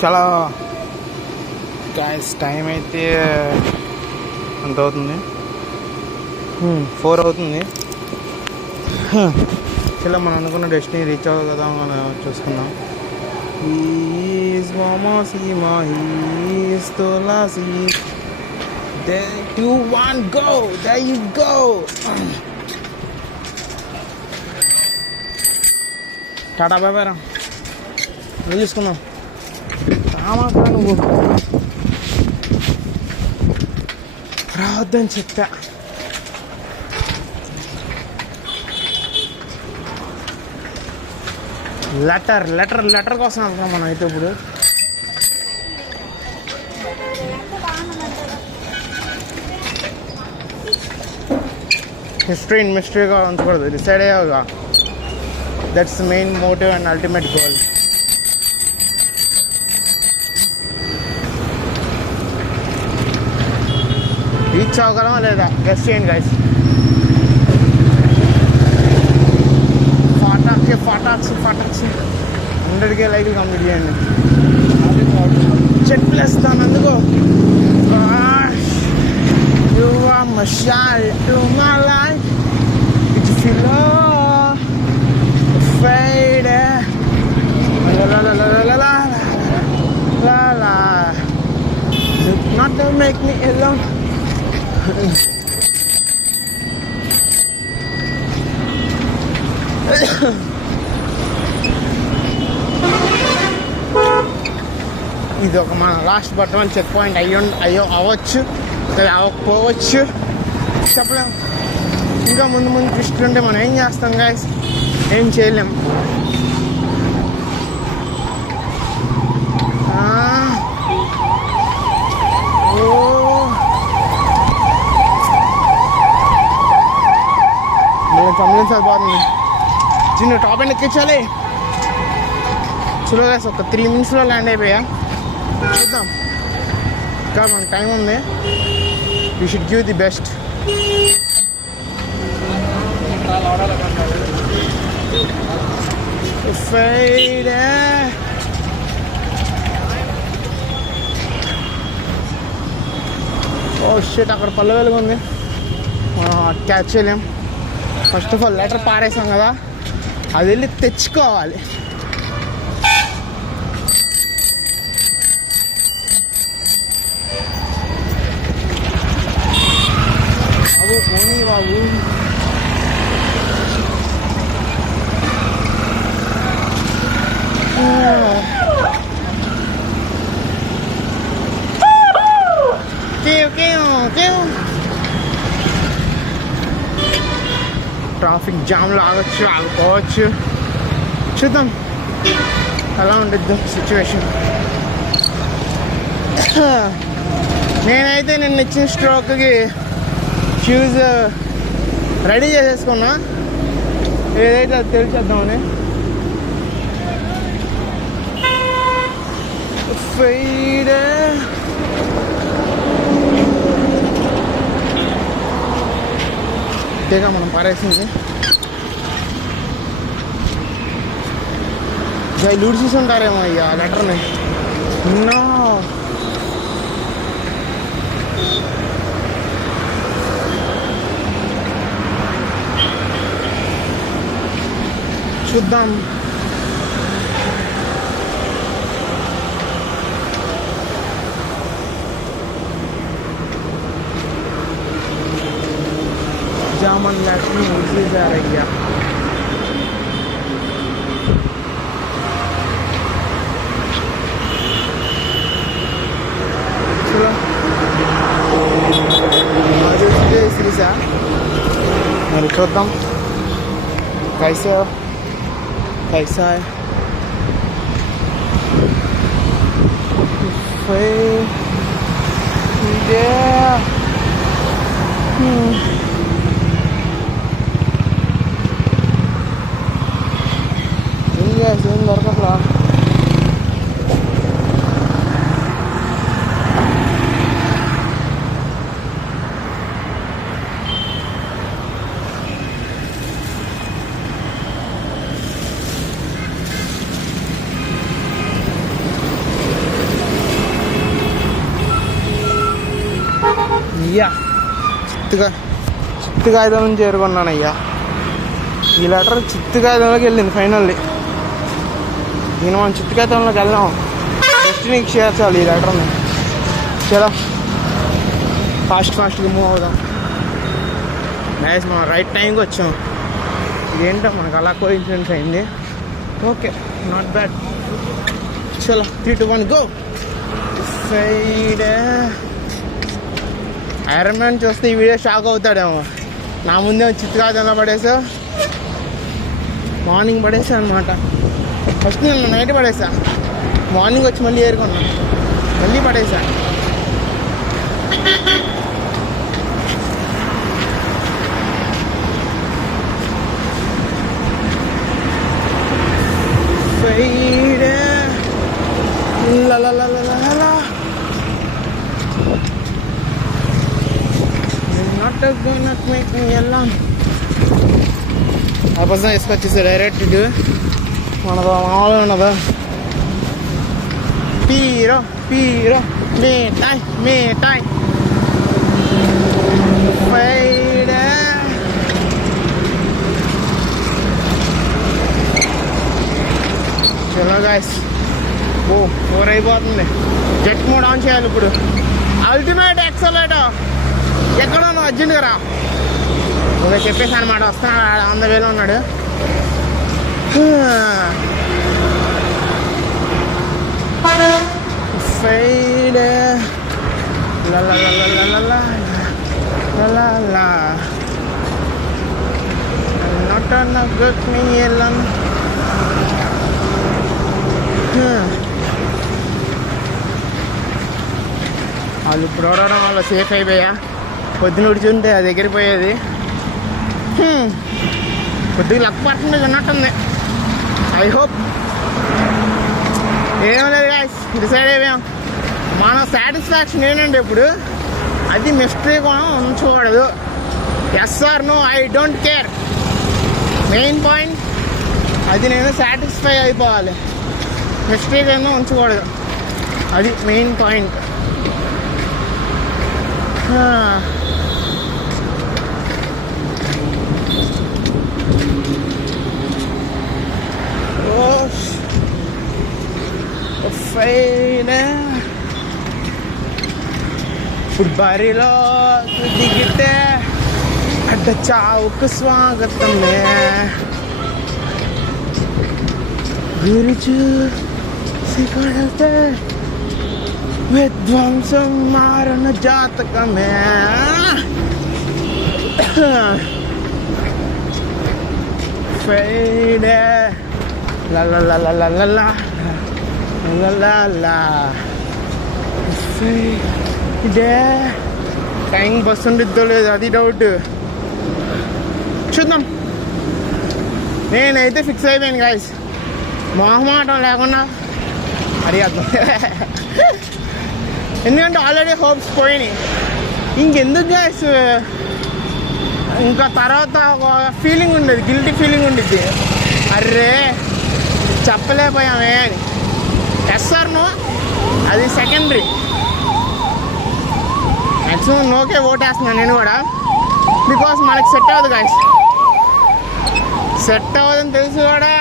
చాలా gas time అయితే ఎంత అవుతుంది? 4 అవుతుంది. చాలా మనం అనుకున్న డెస్టినీ రీచ్ అవ్వదు కదా, మనం చూసుకుందాం. ఈజ్ మామాసి మాహీస్ తోలాసి there you want go, there you go. Tata bye bye రా, నువ్వు చూసుకుందాం. రామాక నువ్వు రావద్దని చెప్పా. లెటర్ కోసం వెళ్తున్నాం మనం అయితే. ఇప్పుడు హిస్టరీ అండ్ మిస్టరీగా ఉంచకూడదు, డిసైడ్ అయ్యావుగా. That's the main motive and ultimate goal. Reach అవ్వగలమా లేదా గెస్ చేయండి గైస్. ఫాటాక్స్ 100K లైక్లు కంప్లీట్ చేయండి. చెట్లు వేస్తాను అందుకో. You are my shine to my life. It's feel fade. La la la la la la la la. Not to make me alone. ఇది ఒక మన లాస్ట్ బట్ చెక్ పాయింట్ అవ్వచ్చు, అవ్వకపోవచ్చు, చెప్పలేం. ఇంకా ముందు ట్విస్ట్ ఉంటే మనం ఏం చేస్తాం గైస్? ఏం చేయలేం. కంప్లైంట్స్ అయిపోతుంది. చిన్న టాప్ ఎండ్ ఎక్కించాలి. చలో గైస్, ఒక 3 minutesలో ల్యాండ్ అయిపోయా. చూద్దాం, ఇంకా మనకు టైం ఉంది. You should give the best. Oh shit, అక్కడ పళ్ళు వెలుగు ఉంది, క్యాచ్ చేయలేం. ఫస్ట్ ఆఫ్ ఆల్ లెటర్ పారేసాం కదా, అది వెళ్ళి తెచ్చుకోవాలి. బాబు పోనీ బాబు. ట్రాఫిక్ జామ్లో ఆగుకోవచ్చు. చూద్దాం ఎలా ఉంటుంది సిచ్యువేషన్. నేనైతే నిన్న ఇచ్చిన స్ట్రోక్కి షూస్ రెడీ చేసేసుకున్నా, ఏదైతే అది తెలిసేద్దామని. అంతేగా మనం పారేసింది. లూడ్ చూసుంటారేమో ఇక లెటర్ని. నో, చూద్దాం. जामन लैटरी मुझे जा रही है. चलो మరి చూద్దాం कैसा है. ఏం దొరకట్లా. అయ్యా చిత్తుకాయదం నుంచి చేరుకున్నాను అయ్యా. ఈ లెటర్ చిత్తుకాయదంలోకి వెళ్ళింది ఫైనల్లీ. నేను మనం చిత్తుకాయదంలోకి వెళ్ళాం. జస్ట్ నీకు చేర్చాలి ఈ లెటర్ని. చలో ఫాస్ట్గా మూవ్ అవుదాం. నైస్, మనం రైట్ టైంకి వచ్చాం. ఇదేంటో మనకు అలా కోఇన్సిడెన్స్ అయింది. Okay, not bad. చలో 3, 2, 1 గో. సైడ్ ఐరన్ మ్యాన్ చూస్తే ఈ వీడియో షాక్ అవుతాడేమో. నా ముందే చిత్తుకాయదంలో పడేసా, మార్నింగ్ పడేసా అనమాట. ఫస్ట్ నేను నైట్ పడేసా, మార్నింగ్ వచ్చి మళ్ళీ ఏరుకున్నా, మళ్ళీ పడేసా. ఆ పర్సన్ వేసుకొచ్చేసి డైరెక్ట్ ఇటు మనదో మామూలుగా ఉన్నదా. పీరో పీరో మేటాయ్ మేటాయ్ ఫైడ్. చలో గాయ్స్, 4 అయిపోతుంది. జెట్ మోడ్ ఆన్ చేయాలి ఇప్పుడు. అల్టిమేట్ ఎక్సలేటర్ ఎక్కడ ఉన్నావు? అర్జెంట్గా రా. ఓకే చెప్పేసి అనమాట, వస్తున్నాడు. 100,000 ఉన్నాడు. ఫైడ్ వాళ్ళు ఇప్పుడు ఓడవడం వల్ల సేఫ్ అయిపోయా. పొద్దున ఉడిచుంటే అది ఎగిరిపోయేది. కొద్దిగా లక్ పర్సెంటేజ్ ఉన్నట్టుంది. I hope. ఏం లేదు గాయ్స్, డిసైడ్ అయిపోయాం. మన సాటిస్ఫాక్షన్ ఏంటంటే ఇప్పుడు అది మిస్టేక్ ఉంచకూడదు. Yes or no, I don't care. Main point అది నేను సాటిస్ఫై అయిపోవాలి. మిస్టేక్ ఏమో ఉంచకూడదు, అది మెయిన్ పాయింట్. ఇప్పుడు బరిలో దిగితే అడ్డ చావుకు స్వాగతమే. గురుచు సిగడితే విధ్వంసం మారణ జాతకమే. ఫైడే la ఇదే టైం బస్సు ఉండిద్దో లేదు, అది డౌట్. చూద్దాం. నేనైతే ఫిక్స్ అయిపోయాను గాయస్, మొహమాటం లేకుండా అడిగేద్దాం. ఎందుకంటే ఆల్రెడీ హోప్స్ పోయినాయి. ఇంకెందుకు గాయస్, ఇంకా తర్వాత ఒక ఫీలింగ్ ఉండేది, గిల్టీ ఫీలింగ్ ఉండిద్ది. అర్రే చెప్పలేకపోయామే అని. ఎస్ఆర్ నో అది సెకండరీ. మ్యాక్సిమం నోకే ఓటేస్తున్నాను నేను కూడా, బికాస్ మనకి సెట్ అవ్వదు గాయస్. సెట్ అవ్వదని తెలిసి కూడా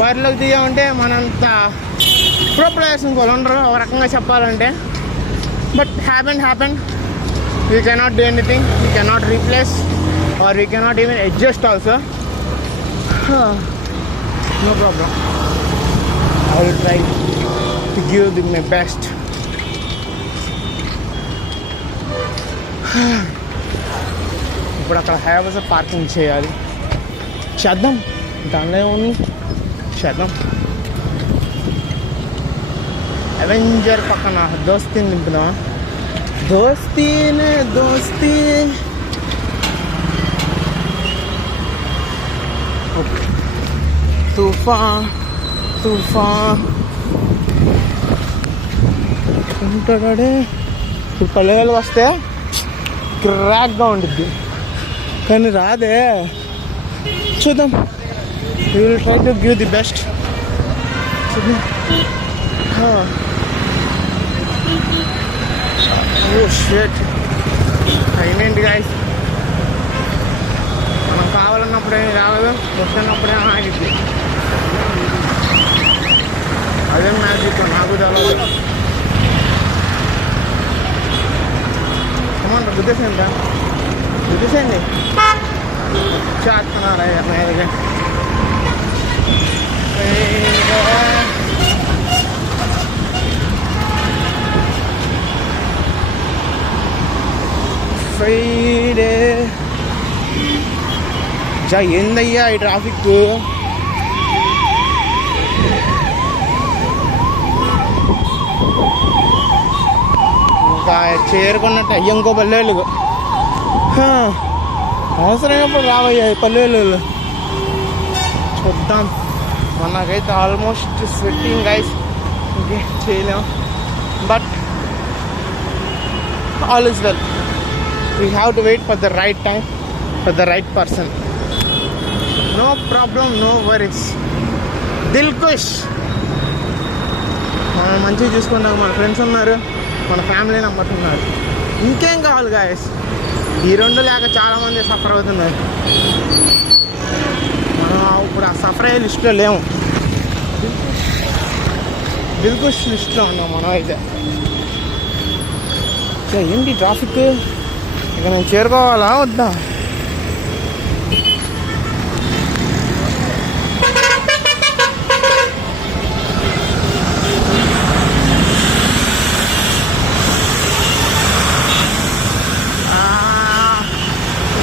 బరిలోకి దిగామంటే మనంత ప్రో ప్లేయర్స్ ఇంకోళ్ళు ఉండరు ఒక రకంగా చెప్పాలంటే. But happen. We cannot do anything, we cannot replace or we cannot even adjust also. No problem. I will try to give my best. ఇప్పుడు అక్కడ హైవేస్ పార్కింగ్ చేయాలి. చేద్దాం, దానిలో ఏముంది, చేద్దాం. అవెంజర్ పక్కన దోస్తీని నింపుదామా? దోస్తీ తుఫాన్ ఉంటాడే. ఇప్పుడు పల్లెలు వస్తే క్రాక్గా ఉండిద్ది, కానీ రాదే. చూద్దాం, you will try to give the best. చూద్దాం. ఓ షిట్, టైం ఏంటి గాయస్, మనం కావాలన్నప్పుడే రాదు, వస్తున్నప్పుడే ఆగిద్ది. అదేం మ్యాజిక్ నాకు తెలియదు. అమ్మ గుద్దేసేంట, గుద్దేసేయండి చేస్తున్నారా మీదగా. ఫ్రైడే చా ఏందయ్యా ఈ ట్రాఫిక్. ఇంకా చేరుకున్నట్టు అయ్య ఇంకో పల్లెలు అవసరమైనప్పుడు రావయ్యా ఈ పల్లెలు. చూద్దాం. మనకైతే ఆల్మోస్ట్ స్వెట్టింగ్ గైస్, ఇంకే చేయలేం. But all is well. We have to wait for the right time, for the right person. No problem, no worries. Dilkush. మనం మంచిగా చూసుకుంటాం, మన ఫ్రెండ్స్ ఉన్నారు, మన ఫ్యామిలీ మెంబర్స్ ఉన్నారు. ఇంకేం కావాలి గాయస్? ఈ రెండు లేక చాలామంది సఫర్ అవుతున్నారు. మనం ఇప్పుడు ఆ సఫర్ అయ్యే లిస్టులో లేము, దిల్కుష్ లిస్టులో ఉన్నాం మనం అయితే. ఏంటి ట్రాఫిక్, ఇక నేను చేరుకోవాలా వద్దా?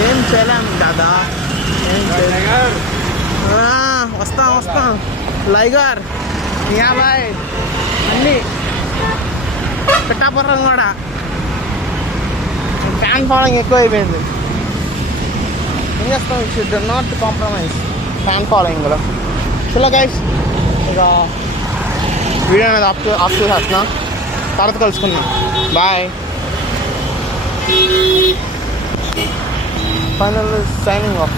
ఏం చేయలేం దాదా, ఏం చేయలేం. వస్తాం లైగర్ బాయ్ అన్నీ పిట్టాపురం కూడా ఫ్యాన్ ఫాలోయింగ్ ఎక్కువ అయిపోయింది. ఏం చేస్తాం, షుడ్ నాట్ కాంప్రమైజ్ ఫ్యాన్ ఫాలోయింగ్లో. చలో గైస్, ఇక వీడియో అనేది ఆఫ్ చేసేస్తున్నా, తర్వాత కలుసుకుందాం. బాయ్. Final signing off.